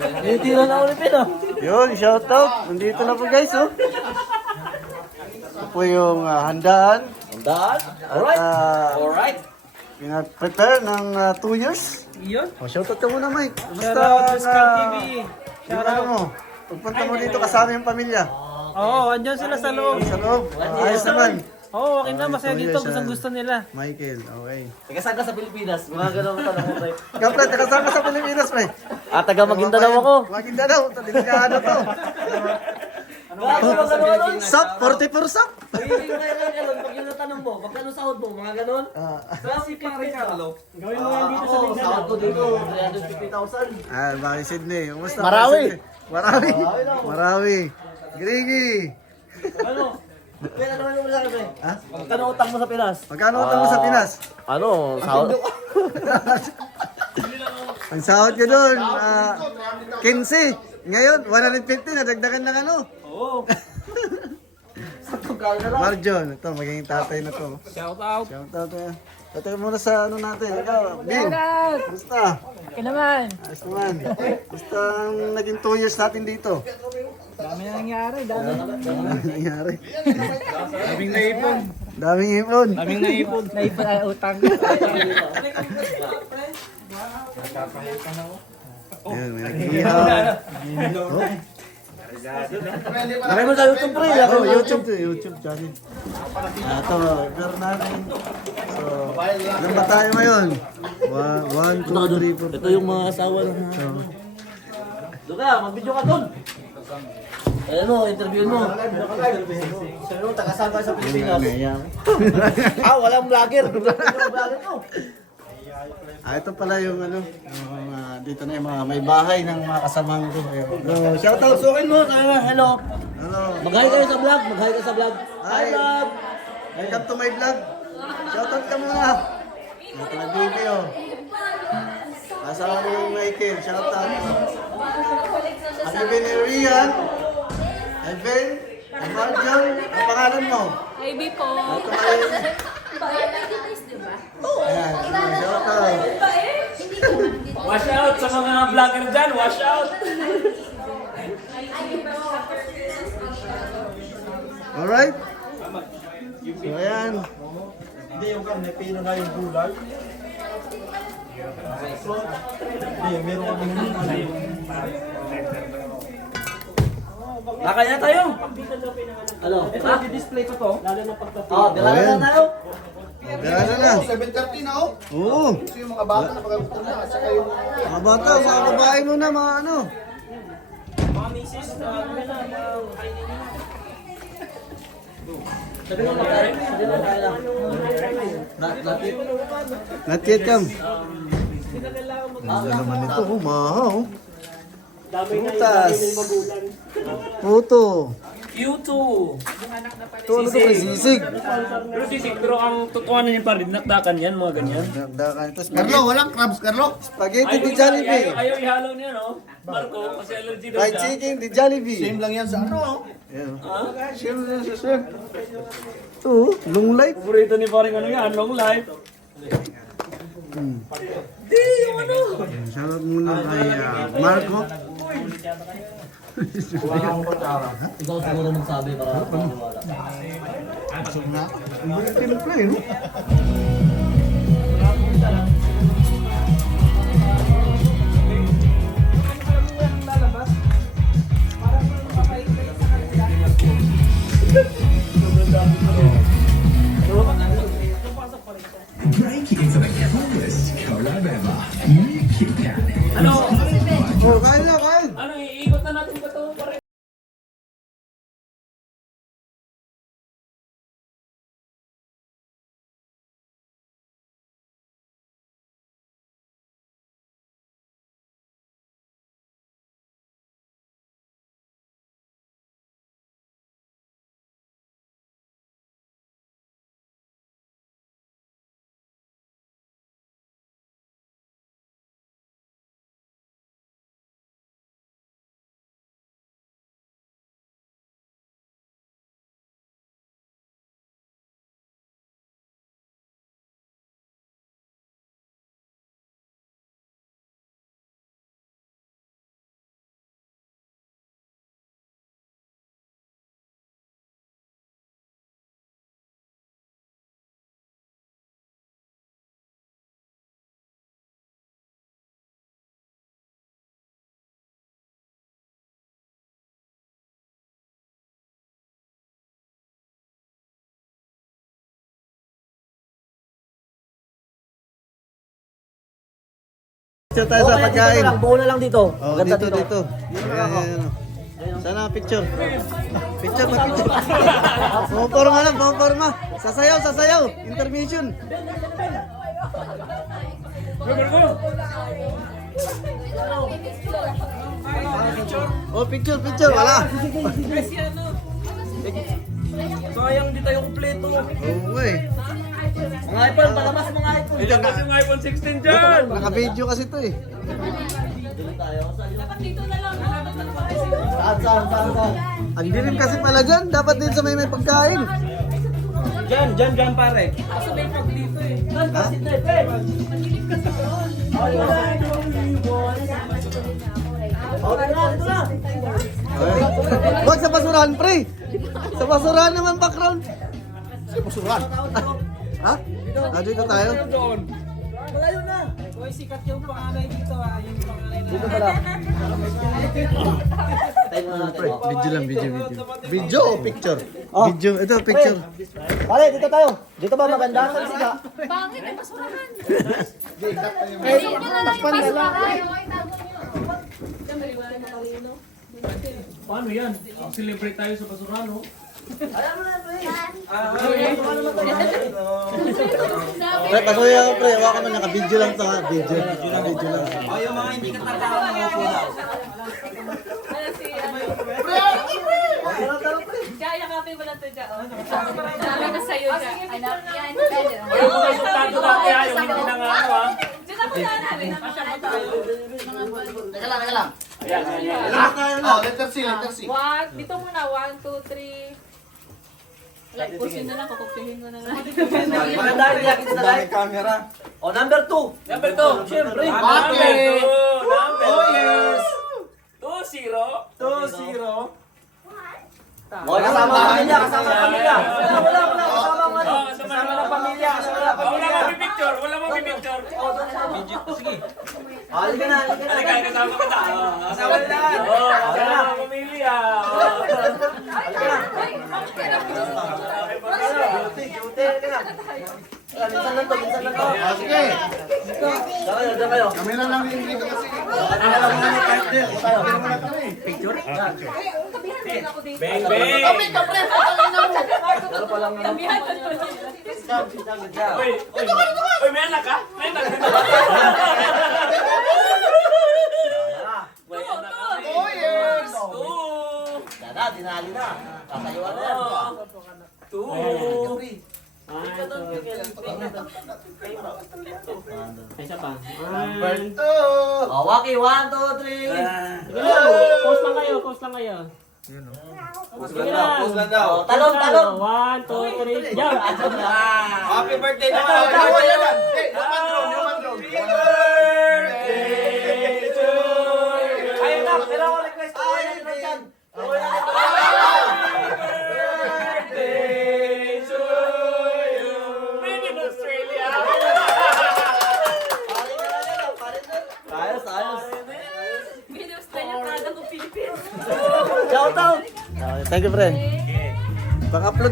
Titira na ulit yun, Yun, shoutout. Nandito na po guys, oh. Ito po yung handaan. Handaan? At Alright. Alright. pina-prepare ng 2 years. Yun. Shoutout ka muna, Mike. Shoutout sa Scout TV. Shoutout mo. Pagpunta mo dito kasama yung pamilya. Oo, andyan sila sa loob. Sa loob. Ayos naman. Oo, okay na. Masaya dito. Gusto nila. Michael, okay. Taga-saan ka sa Pilipinas? Mga ganun ka tanong mo, pre. Kapre, nakasama sa Pilipinas, pre. Taga Maguindanao ako. Maguindanao, delikado to. Sap, 44 sap. Pagiging kailan, Elon, pag yung natanong mo, magkano sahod mo? Mga ganun? Kasi pare ka, gawin mo yan dito sa Mindanao. Sahod ko dito, 350,000. Bakit Sydney? Kumusta? Marawi. Marawi. Marawi. Grigi. Ano? Pera naman yung sa akin, Ha? magkano utang mo sa Pinas? Magkano utang mo sa Pinas? Ano? Sahod? Ang sahod ko doon, 15. Ngayon, 150 na dagdagan ng ano. Oo. Sakto ka na lang. Marjon, ito, magiging tatay na to. Shout out. Shout out eh. Tatay muna sa ano natin. Ikaw, Bin. Gusta? Okay naman. Ayos naman. Gusta ang naging 2 years natin dito. Dami na nangyari. Dami. Ano nangyari? Daming naipon. Daming ipon. Daming naipon. Naipon ay utang. Ayan, may nag-ihaw. Lagay mo sa YouTube, pre. Oh, YouTube to, YouTube channel. Ito, pero natin. So, ilan ba tayo ngayon? 1, 2, 3, 4. Ito yung mga asawa ng doon ka, mag-video ka doon. Ayan mo, interview mo. Sino, taga-saan ka sa Pilipinas? Walang vlogger. Walang vlogger to. Ito pala yung ano, dito na yung mga may bahay ng mga kasamang ko. So, shoutout. Sukin mo, hello. Hello. Mag-hi kayo sa vlog, mag-hi ka sa vlog. Hi, Hi. vlog. Welcome to my vlog. Shoutout ka muna. Ito na baby, oh. Asawa mo yung Michael, shoutout. At Ben Rian, Ben, Marjan, ang pangalan mo? Baby po. Ito kayo. Ayan, shoutout. Wash out sa mga vlogger dyan, wash out! Alright? So, ayan. Hindi yung karne, pino na yung gulay. Hindi, meron kami Nakaya tayo. Ano? I-display ko to. Dala na tayo. Gana na. 7:30 na, oh. Oo. Kasi yung mga bata na pagkagutom na, at saka yung Mga bata, mga babae mo na, mga ano. Mga misis, Sabi mo magkain. Sabi mo magkain lang. Not yet come. Ang naman ito, mahaw. Putas. Puto. Q2. Ito ano ito, may sisig. Pero sisig, pero ang totohanan niya pa rin, nakdakan yan, mga ganyan. Dagdagan ito. Carlo, walang crabs, Carlo. Spaghetti di Jollibee. Ayaw ihalo niya, no? Marco, kasi allergy daw Fried siya. chicken di Jollibee. Same lang yan sa ano, oh. Ayan. Ha? Share na sa share. Ito, long life. Paborito ni paring ano yan, long life. Shoutout muna kay Marco. Ikaw siguro magsabi para maniwala. Ang buong timpla eh, no? Ano? Oh, kain na, kain. Ano, iikot na natin ba ito? Picture tayo sa Okay, dito pagkain. na lang. Buo na lang dito. Oh, Ganda dito. Ayan. Sana picture. Picture. Puporma lang, puporma. Sasayaw. Intermission. Oh, picture. Wala. Sayang, di tayo kumpleto. Oo, eh. Mga iPhone, palabas mga iPhone. Ilabas yung iPhone 16 dyan! Naka-video kasi to eh. Saan? Ang dilim kasi pala dyan. Dapat din sa may pagkain. Diyan, pare. Kaso may pag dito eh. Huwag sa basurahan, pre. Sa basurahan naman background. Sa basuran. Ha? Dito tayo. Malayo na. Uy, sikat yung panganay dito ah. Yung panganay na. Dito pala. Tayo na natin. oh. Video. Video o picture? Oh. Video. Ito, picture. Pare, dito tayo. Dito ba maganda? Saan siya? Pangit yung basurahan. Ayun nyo na lang yung basurahan. Paano yan? Celebrate tayo sa basurano. Pre, pasuya ako, pre. Hawakan mo, naka-video lang to ha. Video lang. Kaya yakapin mo lang ito dyan. Dami na sa'yo dyan. Anak, yan. O yung mga resultado dati ha, yung hindi na nga ano ha. Diyan na muna namin. Teka lang. Ayan. Oh, letter C. One, dito muna. 1, 2, 3. Like, pusin na lang. Kukupihin ko na lang. Maganda yung yakit sa live. camera. Oh, number 2. Number 2. Siyempre. Number 2. Oh, yes. 2-0. Oh, kasama ang pamilya. Wala. Kasama ang ano. Oh, kasama ng pamilya. Wala mo pipicture. Sige. Halika na. Halika, kasama ka na. Kasama na lahat. Oh, kasama ng pamilya. Minsan lang to. Ah, sige. Diyan kayo. Kami na lang yung dito kasi. Tabihan ako dito. Bang, bang. Tabihan ko dito. Uy, may anak ka? May anak ka? May anak ka? Oh, yes. Dada, dinali na. Kasayuan na yan. 2. Number 2. Oh, Waki, 1, 2, 3. Post lang kayo. Oh, talon. 1, 2, 3, jump! Happy birthday na. Yung drone. Ayun na, pero ako request ko yan dyan. Made in Australia. Ayos. Minus na yung kada ko Philippines. Shout out. Thank you, pre. Pang-upload